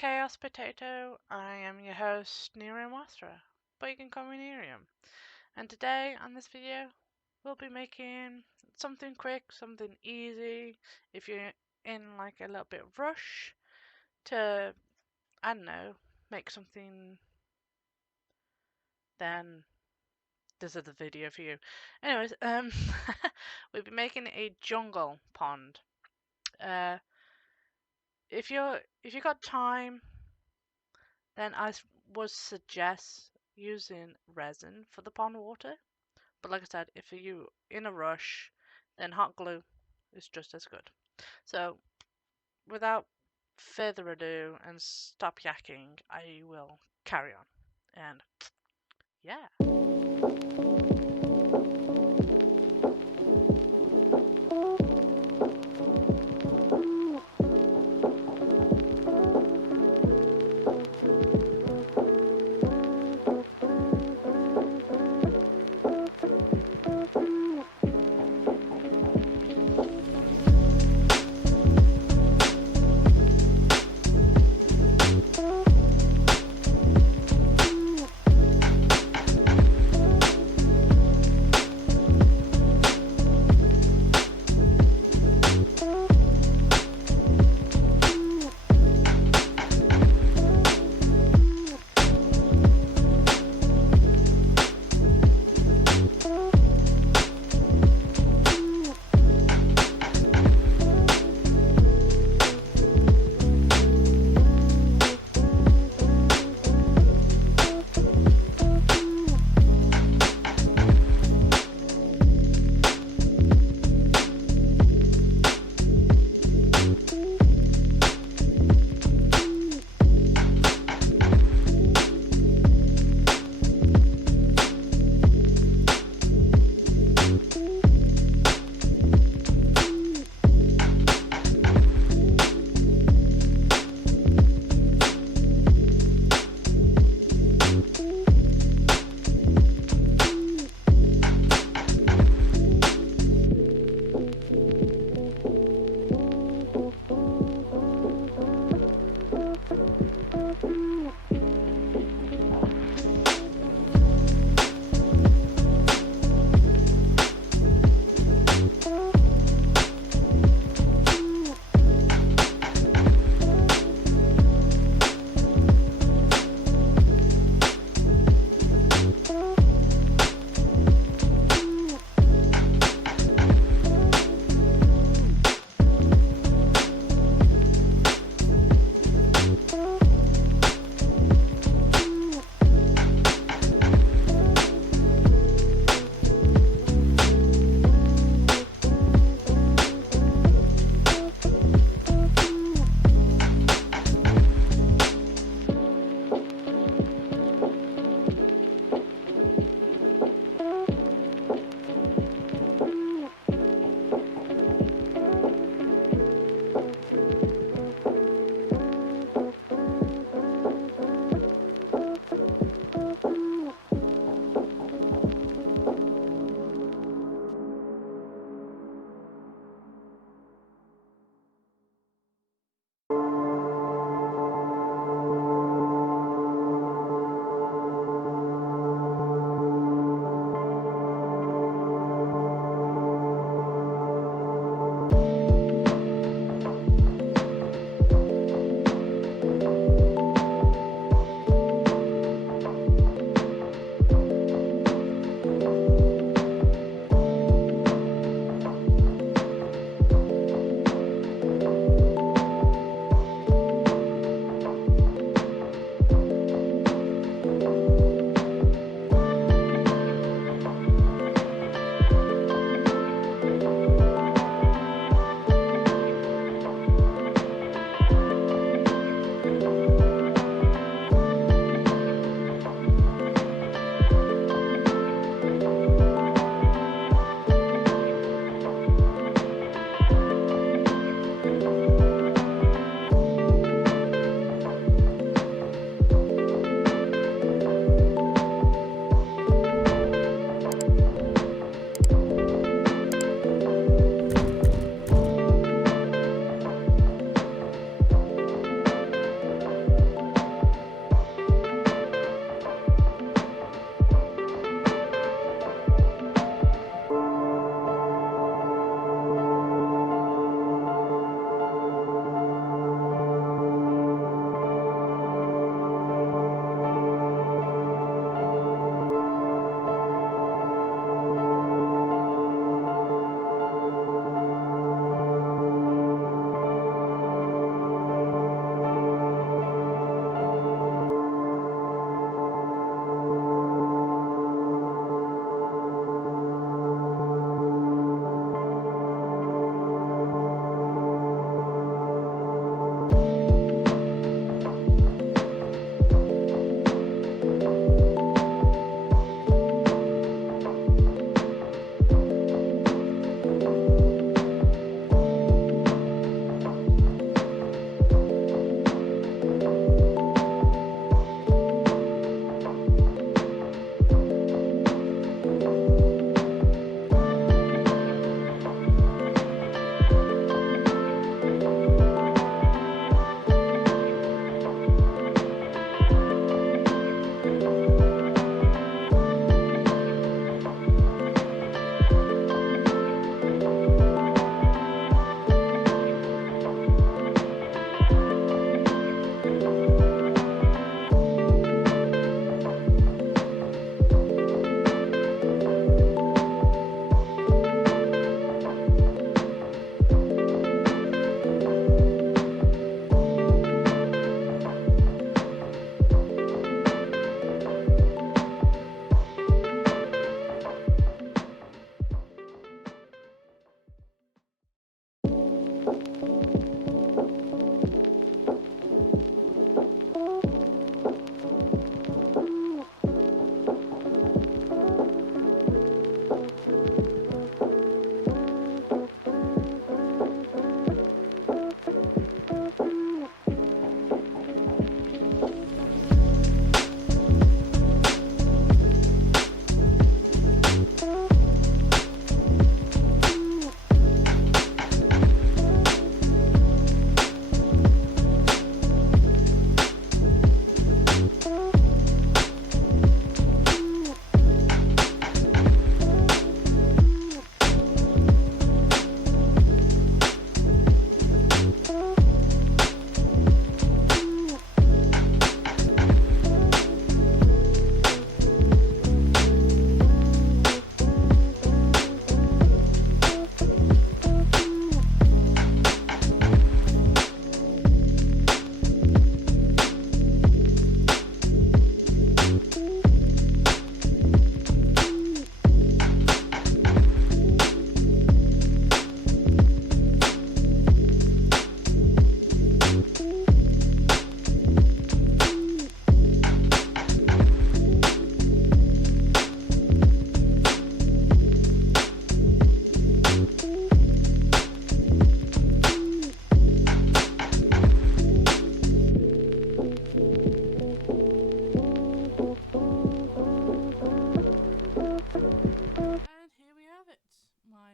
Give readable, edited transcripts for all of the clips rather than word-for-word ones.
Chaos Potato. I am your host, Nerium, but you can call me Nerium. And today on this video, we'll be making something quick, something easy. If you're in like a little bit of rush to, I don't know, make something, then this is the video for you. Anyways, we'll be making a jungle pond. If you got time, then I would suggest using resin for the pond water. But like I said, if you're in a rush, then hot glue is just as good. So without further ado and stop yakking, I will carry on. And yeah.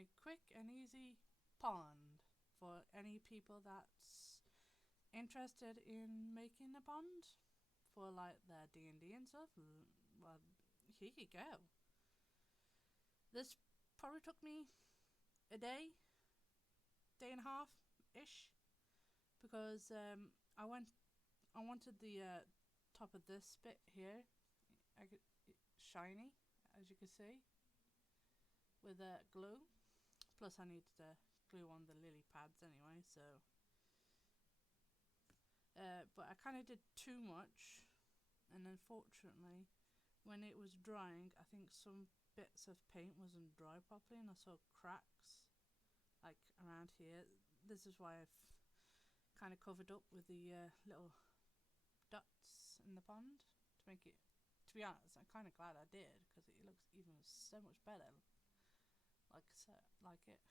a quick and easy pond for any people that's interested in making a pond for like their D&D and stuff. Well, here you go. This probably took me a day and a half ish, because I wanted the top of this bit here shiny, as you can see, with glue. Plus I needed to glue on the lily pads anyway, so but I kind of did too much, and unfortunately when it was drying, I think some bits of paint wasn't dry properly and I saw cracks like around here. This is why I've kind of covered up with the little dots in the pond to make it, to be honest, I'm kind of glad I did, because it looks even so much better like it.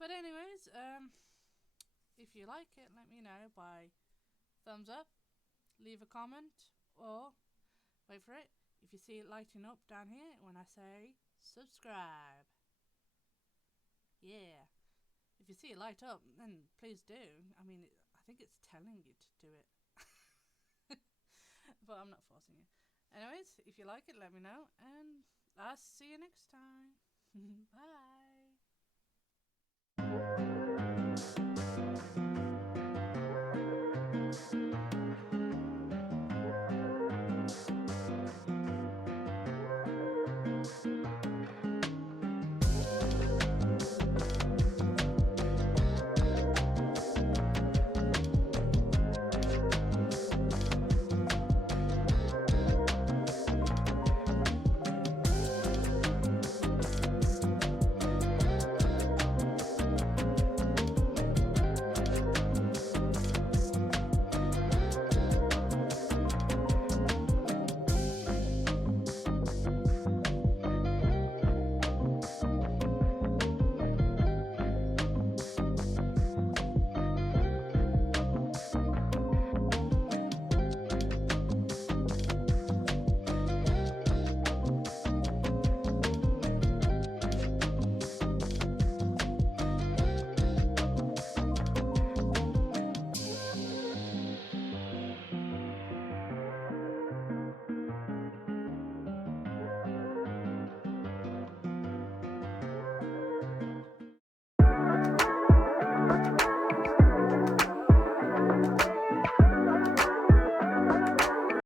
But anyways, if you like it, let me know by thumbs up, leave a comment, or wait for it, if you see it lighting up down here when I say subscribe. Yeah. If you see it light up, then please do. I mean, I think it's telling you to do it. But I'm not forcing you. Anyways, if you like it, let me know, and I'll see you next time. Bye.